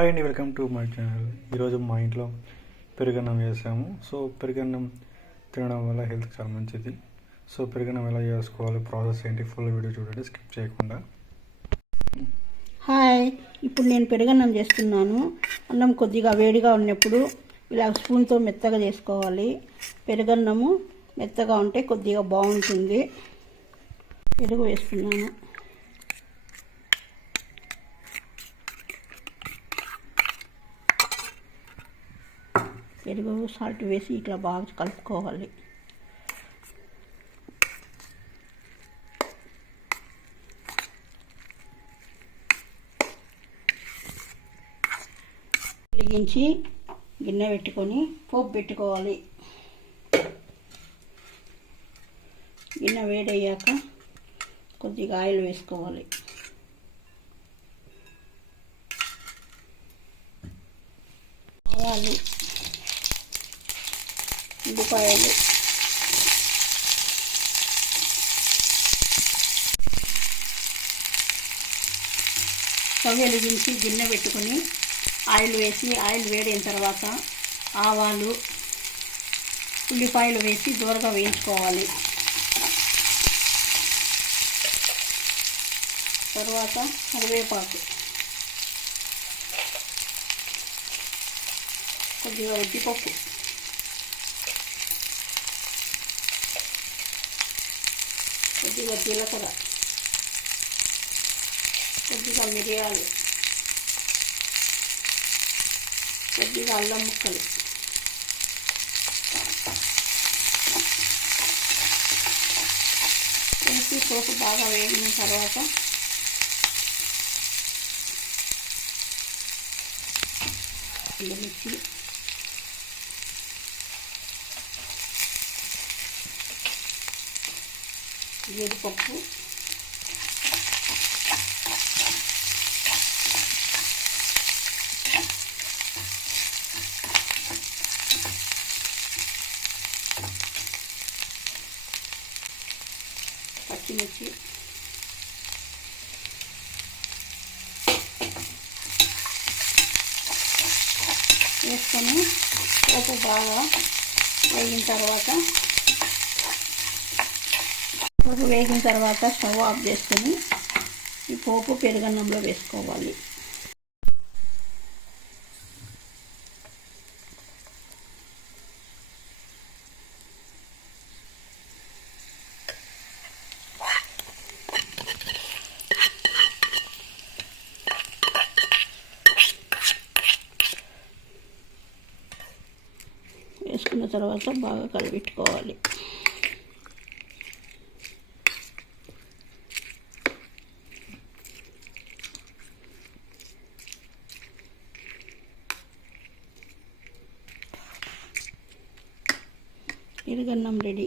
Hi అండి, welcome to my channel. ఈరోజు మా ఇంట్లో పెరుగన్నం చేసాము. సో పెరుగన్నం తినడం వల్ల హెల్త్కి చాలా మంచిది. సో పెరుగన్నం ఎలా చేసుకోవాలి, ప్రాసెస్ ఏంటి, ఫుల్ వీడియో చూడండి, స్కిప్ చేయకుండా. హాయ్, ఇప్పుడు నేను పెరుగన్నం చేస్తున్నాను. అన్నం కొద్దిగా వేడిగా ఉన్నప్పుడు ఇలా స్పూన్తో మెత్తగా చేసుకోవాలి. పెరుగన్నము మెత్తగా ఉంటే కొద్దిగా బాగుంటుంది. పెరుగు వేస్తున్నాను. పెరుగు సాల్ట్ వేసి ఇట్లా బాగా కలుపుకోవాలి. వెలిగించి గిన్నె పెట్టుకొని పోపు పెట్టుకోవాలి. గిన్నె వేడయ్యాక కొద్దిగా ఆయిల్ వేసుకోవాలి. ఆవాలు, ఉల్లిపాయలు, స్టవ్ వెలిగించి గిన్నె పెట్టుకొని ఆయిల్ వేసి ఆయిల్ వేడైన తర్వాత ఆవాలు, ఉల్లిపాయలు వేసి దూరగా వేయించుకోవాలి. తర్వాత కరివేపాకు, కొద్దిగా ఉద్దిపప్పు, కొద్దిగా జీలకర్ర, కొద్దిగా మిరియాలు, కొద్దిగా అల్లం ముక్కలు, వేసి పోపు బాగా వేగిన తర్వాత మిర్చి, జీడిపప్పు, పచ్చిమిర్చి, వేసుకొని పోపు బాగా వేగిన తర్వాత స్టవ్ ఆఫ్ చేసుకొని ఈ పోపు పెరుగన్నంలో వేసుకోవాలి. వేసుకున్న తర్వాత బాగా కలిపెట్టుకోవాలి. పెరుగన్నం రెడీ.